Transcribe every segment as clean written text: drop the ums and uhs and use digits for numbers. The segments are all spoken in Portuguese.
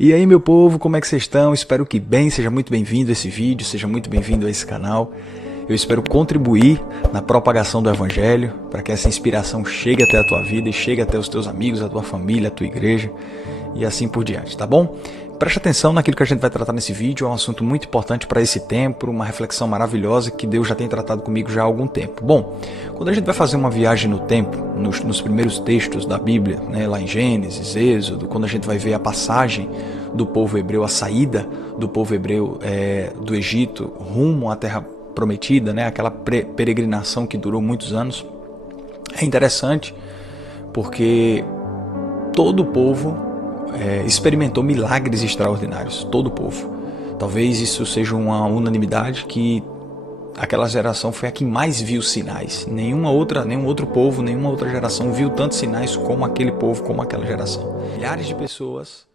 E aí, meu povo, como é que vocês estão? Espero que bem, seja muito bem-vindo a esse vídeo, seja muito bem-vindo a esse canal. Eu espero contribuir na propagação do Evangelho, para que essa inspiração chegue até a tua vida e chegue até os teus amigos, a tua família, a tua igreja e assim por diante, tá bom? Preste atenção naquilo que a gente vai tratar nesse vídeo, é um assunto muito importante para esse tempo, uma reflexão maravilhosa que Deus já tem tratado comigo já há algum tempo. Bom, quando a gente vai fazer uma viagem no tempo, nos primeiros textos da Bíblia, né, lá em Gênesis, Êxodo, quando a gente vai ver a passagem do povo hebreu, a saída do povo hebreu do Egito rumo à Terra Prometida, né, aquela peregrinação que durou muitos anos, é interessante porque todo o povo experimentou milagres extraordinários, todo o povo. Talvez isso seja uma unanimidade que aquela geração foi a que mais viu sinais. Nenhum outro povo, nenhuma outra geração viu tantos sinais como aquele povo, como aquela geração. Milhares de pessoas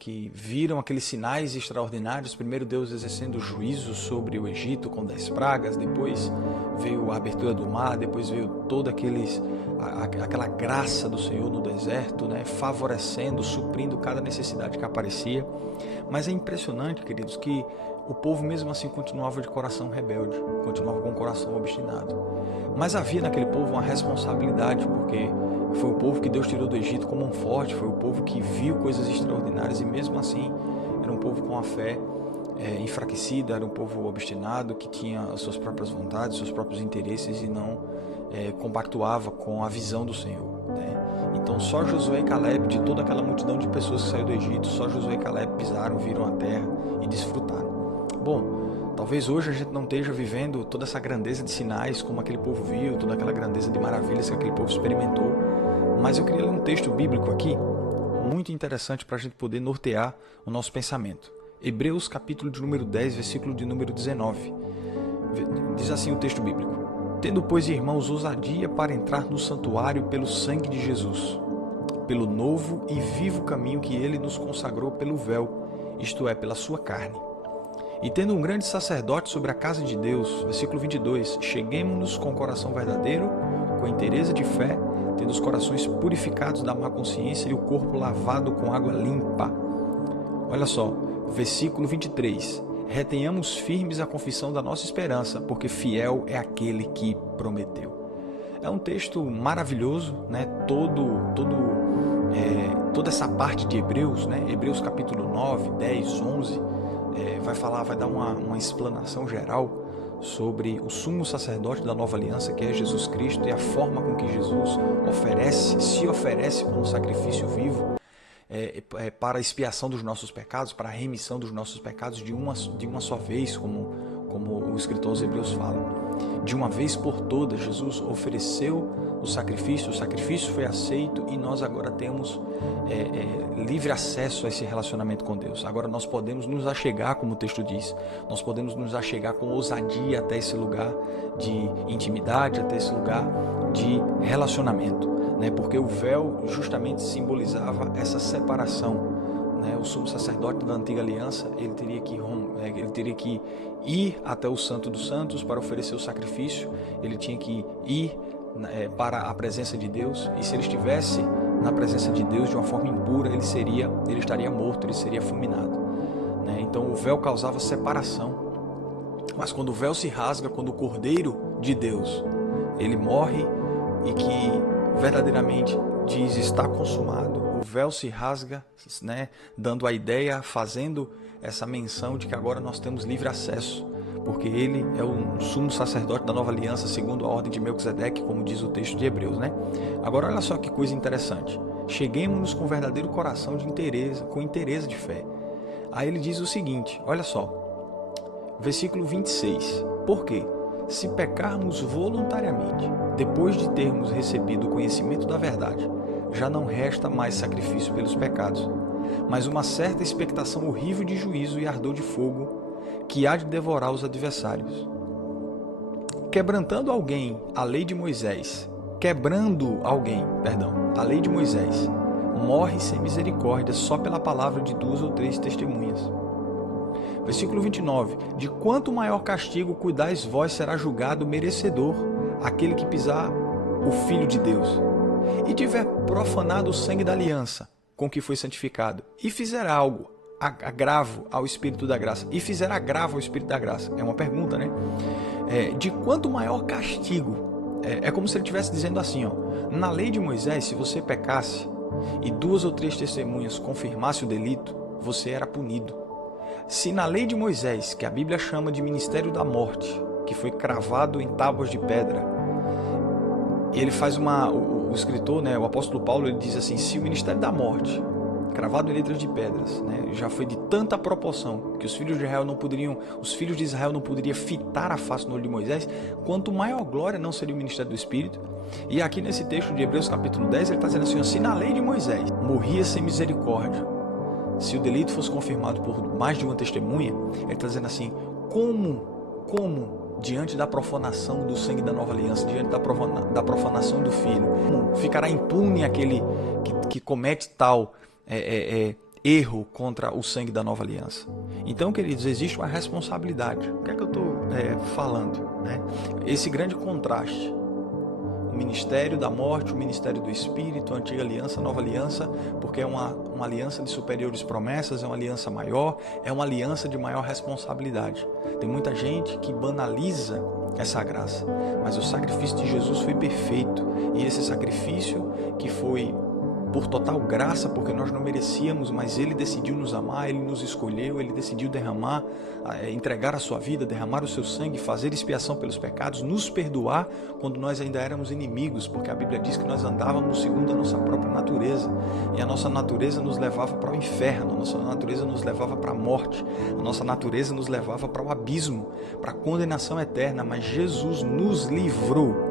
que viram aqueles sinais extraordinários. Primeiro Deus exercendo juízo sobre o Egito com 10 pragas, depois veio a abertura do mar, depois veio toda aquela graça do Senhor no deserto, né, favorecendo, suprindo cada necessidade que aparecia. Mas é impressionante, queridos, que o povo mesmo assim continuava de coração rebelde, continuava com o coração obstinado. Mas havia naquele povo uma responsabilidade, porque foi o povo que Deus tirou do Egito como um forte, foi o povo que viu coisas extraordinárias e mesmo assim era um povo com a fé enfraquecida, era um povo obstinado que tinha as suas próprias vontades, seus próprios interesses e não compactuava com a visão do Senhor, né? Então só Josué e Caleb, de toda aquela multidão de pessoas que saiu do Egito, só Josué e Caleb pisaram, viram a terra e desfrutaram. Bom, talvez hoje a gente não esteja vivendo toda essa grandeza de sinais como aquele povo viu, toda aquela grandeza de maravilhas que aquele povo experimentou, mas eu queria ler um texto bíblico aqui, muito interessante para a gente poder nortear o nosso pensamento. Hebreus capítulo de número 10, versículo de número 19. Diz assim o texto bíblico: Tendo, pois, irmãos, ousadia para entrar no santuário pelo sangue de Jesus, pelo novo e vivo caminho que ele nos consagrou pelo véu, isto é, pela sua carne. E tendo um grande sacerdote sobre a casa de Deus, versículo 22, cheguemo-nos com o coração verdadeiro, com inteireza de fé, tendo os corações purificados da má consciência e o corpo lavado com água limpa. Olha só, versículo 23, retenhamos firmes a confissão da nossa esperança, porque fiel é aquele que prometeu. É um texto maravilhoso, né? Toda essa parte de Hebreus, né? Hebreus capítulo 9, 10, 11, vai dar uma explanação geral sobre o sumo sacerdote da nova aliança, que é Jesus Cristo, e a forma com que Jesus se oferece como sacrifício vivo para a expiação dos nossos pecados, para a remissão dos nossos pecados de uma só vez, como o escritor aos Hebreus fala. De uma vez por todas, Jesus ofereceu o sacrifício foi aceito e nós agora temos livre acesso a esse relacionamento com Deus. Agora nós podemos nos achegar, como o texto diz, nós podemos nos achegar com ousadia até esse lugar de intimidade, até esse lugar de relacionamento, né? Porque o véu justamente simbolizava essa separação, né? O sumo sacerdote da antiga aliança, ele teria que ir até o Santo dos Santos para oferecer o sacrifício, ele tinha que ir para a presença de Deus, e se ele estivesse na presença de Deus de uma forma impura, ele estaria morto, ele seria fulminado, né? Então o véu causava separação, mas quando o véu se rasga, quando o Cordeiro de Deus ele morre e que verdadeiramente diz está consumado, o véu se rasga, né, dando a ideia, fazendo essa menção de que agora nós temos livre acesso, porque ele é o sumo sacerdote da nova aliança segundo a ordem de Melquisedeque, como diz o texto de Hebreus, né? Agora olha só que coisa interessante, cheguemos-nos com verdadeiro coração de inteireza, com inteireza de fé. Aí ele diz o seguinte, olha só, versículo 26, por quê? Se pecarmos voluntariamente, depois de termos recebido o conhecimento da verdade, já não resta mais sacrifício pelos pecados, mas uma certa expectação horrível de juízo e ardor de fogo que há de devorar os adversários. Quebrando alguém a lei de Moisés, morre sem misericórdia só pela palavra de 2 ou 3 testemunhas. Versículo 29, de quanto maior castigo cuidais vós será julgado merecedor aquele que pisar o Filho de Deus e tiver profanado o sangue da aliança, com que foi santificado e fizer algo agravo ao Espírito da graça, e fizer agravo ao Espírito da graça, é uma pergunta, né? De quanto maior castigo, é como se ele estivesse dizendo assim, ó, na lei de Moisés, se você pecasse e 2 ou 3 testemunhas confirmasse o delito, você era punido. Se na lei de Moisés, que a Bíblia chama de ministério da morte, que foi cravado em tábuas de pedra, ele faz o escritor, né, o apóstolo Paulo, ele diz assim, se o ministério da morte, cravado em letras de pedras, né, já foi de tanta proporção que os filhos de Israel não poderiam fitar a face no olho de Moisés, quanto maior glória não seria o ministério do Espírito. E aqui nesse texto de Hebreus capítulo 10, ele está dizendo assim, se na lei de Moisés morria sem misericórdia, se o delito fosse confirmado por mais de uma testemunha, ele está dizendo assim, como diante da profanação do sangue da nova aliança, diante da profanação do Filho, como ficará impune aquele que comete tal erro contra o sangue da nova aliança? Então, queridos, existe uma responsabilidade. O que é que eu estou falando, né? Esse grande contraste, o ministério da morte, o ministério do Espírito, a antiga aliança, a nova aliança, porque é uma aliança de superiores promessas, é uma aliança maior, é uma aliança de maior responsabilidade. Tem muita gente que banaliza essa graça, mas o sacrifício de Jesus foi perfeito, e esse sacrifício que foi por total graça, porque nós não merecíamos, mas Ele decidiu nos amar, Ele nos escolheu, Ele decidiu derramar, entregar a sua vida, derramar o seu sangue, fazer expiação pelos pecados, nos perdoar quando nós ainda éramos inimigos, porque a Bíblia diz que nós andávamos segundo a nossa própria natureza, e a nossa natureza nos levava para o inferno, a nossa natureza nos levava para a morte, a nossa natureza nos levava para o abismo, para a condenação eterna, mas Jesus nos livrou.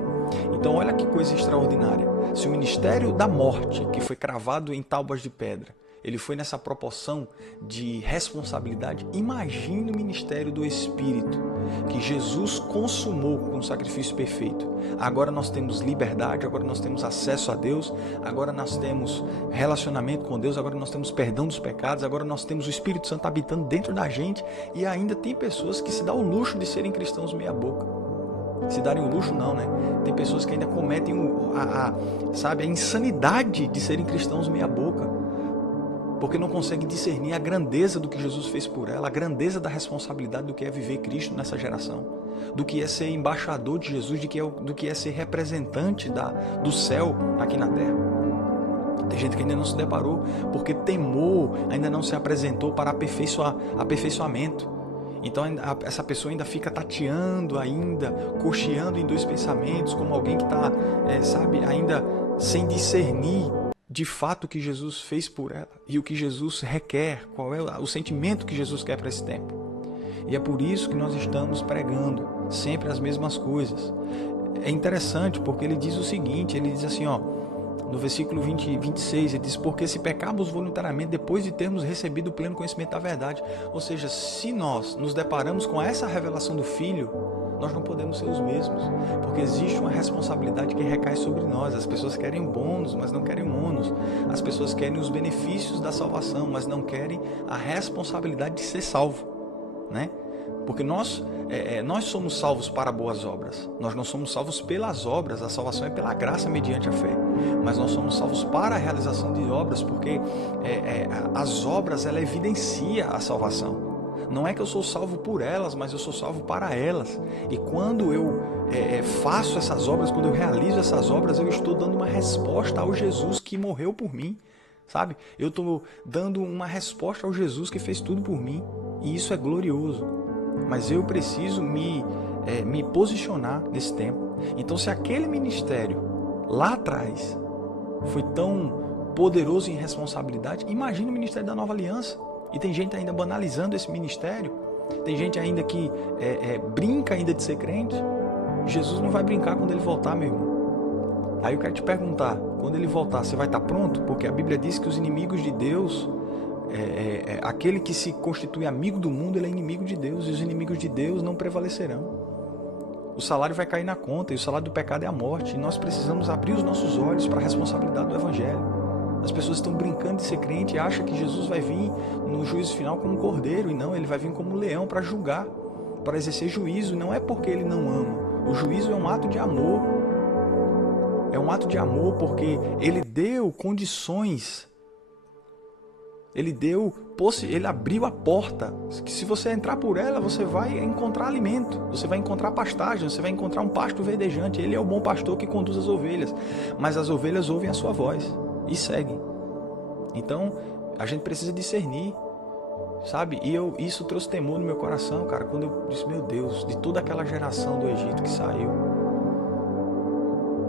Então olha que coisa extraordinária. Se o ministério da morte, que foi cravado em tábuas de pedra, ele foi nessa proporção de responsabilidade, imagine o ministério do Espírito, que Jesus consumou com um sacrifício perfeito. Agora nós temos liberdade, agora nós temos acesso a Deus, agora nós temos relacionamento com Deus, agora nós temos perdão dos pecados, agora nós temos o Espírito Santo habitando dentro da gente, e ainda tem pessoas que se dão o luxo de serem cristãos meia boca. Se darem o luxo não, né? Tem pessoas que ainda cometem a insanidade de serem cristãos meia boca, porque não conseguem discernir a grandeza do que Jesus fez por ela, a grandeza da responsabilidade do que é viver Cristo nessa geração, do que é ser embaixador de Jesus, do que é ser representante do céu aqui na terra. Tem gente que ainda não se deparou, porque temor ainda não se apresentou para aperfeiçoamento. Então essa pessoa ainda fica tateando, cocheando em dois pensamentos, como alguém que está, ainda sem discernir de fato o que Jesus fez por ela e o que Jesus requer, qual é o sentimento que Jesus quer para esse tempo. E é por isso que nós estamos pregando sempre as mesmas coisas. É interessante porque ele diz o seguinte, ele diz assim, ó, no versículo 26, ele diz, porque se pecarmos voluntariamente depois de termos recebido o pleno conhecimento da verdade. Ou seja, se nós nos deparamos com essa revelação do Filho, nós não podemos ser os mesmos, porque existe uma responsabilidade que recai sobre nós. As pessoas querem bônus, mas não querem mônus. As pessoas querem os benefícios da salvação, mas não querem a responsabilidade de ser salvo, né? Porque nós somos salvos para boas obras. Nós não somos salvos pelas obras. A salvação é pela graça mediante a fé. Mas nós somos salvos para a realização de obras, porque as obras, ela evidencia a salvação. Não é que eu sou salvo por elas, mas eu sou salvo para elas. E quando eu faço essas obras, quando eu realizo essas obras, eu estou dando uma resposta ao Jesus que morreu por mim. Sabe? Eu estou dando uma resposta ao Jesus que fez tudo por mim. E isso é glorioso. Mas eu preciso me posicionar nesse tempo. Então, se aquele ministério lá atrás foi tão poderoso em responsabilidade, imagine o ministério da Nova Aliança. E tem gente ainda banalizando esse ministério. Tem gente ainda que brinca ainda de ser crente. Jesus não vai brincar quando ele voltar, meu irmão. Aí eu quero te perguntar, quando ele voltar, você vai estar pronto? Porque a Bíblia diz que os inimigos de Deus... aquele que se constitui amigo do mundo, ele é inimigo de Deus, e os inimigos de Deus não prevalecerão. O salário vai cair na conta, e o salário do pecado é a morte, e nós precisamos abrir os nossos olhos para a responsabilidade do Evangelho. As pessoas estão brincando de ser crente e acham que Jesus vai vir no juízo final como um cordeiro, e não, ele vai vir como um leão para julgar, para exercer juízo. Não é porque ele não ama, o juízo é um ato de amor, porque ele deu condições Ele abriu a porta, que se você entrar por ela, você vai encontrar alimento, você vai encontrar pastagem, você vai encontrar um pasto verdejante. Ele é o bom pastor que conduz as ovelhas, mas as ovelhas ouvem a sua voz e seguem. Então, a gente precisa discernir, sabe? E isso trouxe temor no meu coração, cara, quando eu disse, meu Deus, de toda aquela geração do Egito que saiu,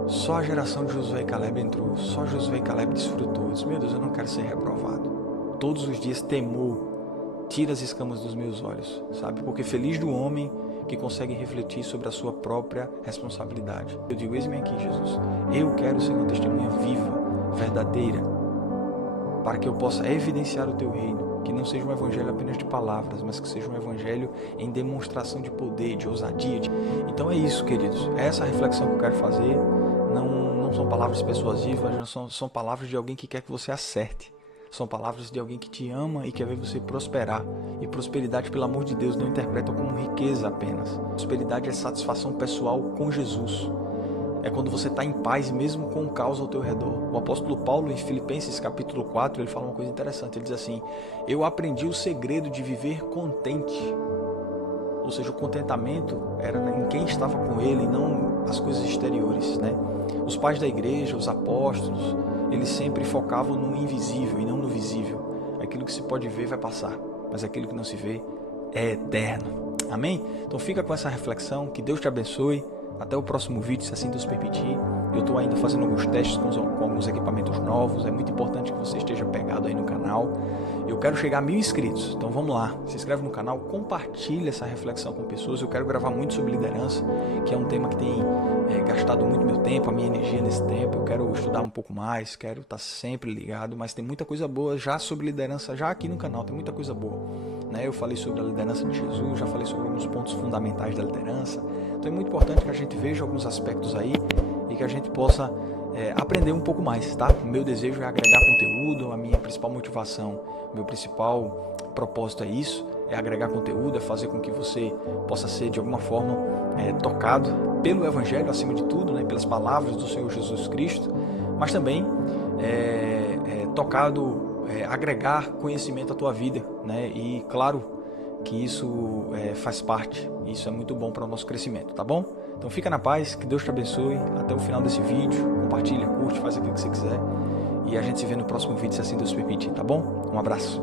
só a geração de Josué e Caleb entrou, só Josué e Caleb desfrutou. Eu disse, meu Deus, eu não quero ser reprovado. Todos os dias temor tira as escamas dos meus olhos, sabe? Porque feliz do homem que consegue refletir sobre a sua própria responsabilidade. Eu digo, eis-me aqui, Jesus. Eu quero ser uma testemunha viva, verdadeira, para que eu possa evidenciar o teu reino, que não seja um evangelho apenas de palavras, mas que seja um evangelho em demonstração de poder, de ousadia. Então é isso, queridos. É essa reflexão que eu quero fazer. Não são palavras persuasivas, não são palavras de alguém que quer que você acerte. São palavras de alguém que te ama e quer ver você prosperar. E prosperidade, pelo amor de Deus, não interpreta como riqueza apenas. Prosperidade é satisfação pessoal com Jesus. É quando você está em paz mesmo com o caos ao teu redor. O apóstolo Paulo, em Filipenses capítulo 4, ele fala uma coisa interessante. Ele diz assim, eu aprendi o segredo de viver contente. Ou seja, o contentamento era em quem estava com ele e não as coisas exteriores, né? Os pais da igreja, os apóstolos, eles sempre focavam no invisível e não no visível. Aquilo que se pode ver vai passar, mas aquilo que não se vê é eterno. Amém? Então fica com essa reflexão, que Deus te abençoe. Até o próximo vídeo, se assim Deus permitir. Eu estou ainda fazendo alguns testes com alguns equipamentos novos. É muito importante que você esteja pegado aí no canal. Eu quero chegar a 1000 inscritos. Então vamos lá. Se inscreve no canal, compartilha essa reflexão com pessoas. Eu quero gravar muito sobre liderança, que é um tema que tem gastado muito meu tempo, a minha energia nesse tempo. Eu quero estudar um pouco mais, quero estar sempre ligado. Mas tem muita coisa boa já sobre liderança, já aqui no canal. Tem muita coisa boa. Eu falei sobre a liderança de Jesus, já falei sobre alguns pontos fundamentais da liderança. Então é muito importante que a gente veja alguns aspectos aí e que a gente possa aprender um pouco mais, tá? O meu desejo é agregar conteúdo, a minha principal motivação, o meu principal propósito é isso, é agregar conteúdo, é fazer com que você possa ser de alguma forma tocado pelo Evangelho, acima de tudo, né? Pelas palavras do Senhor Jesus Cristo, mas também tocado, agregar conhecimento à tua vida, né? E claro que isso faz parte, isso é muito bom para o nosso crescimento, tá bom? Então fica na paz, que Deus te abençoe, até o final desse vídeo, compartilha, curte, faz aquilo que você quiser, e a gente se vê no próximo vídeo, se assim Deus permitir, tá bom? Um abraço.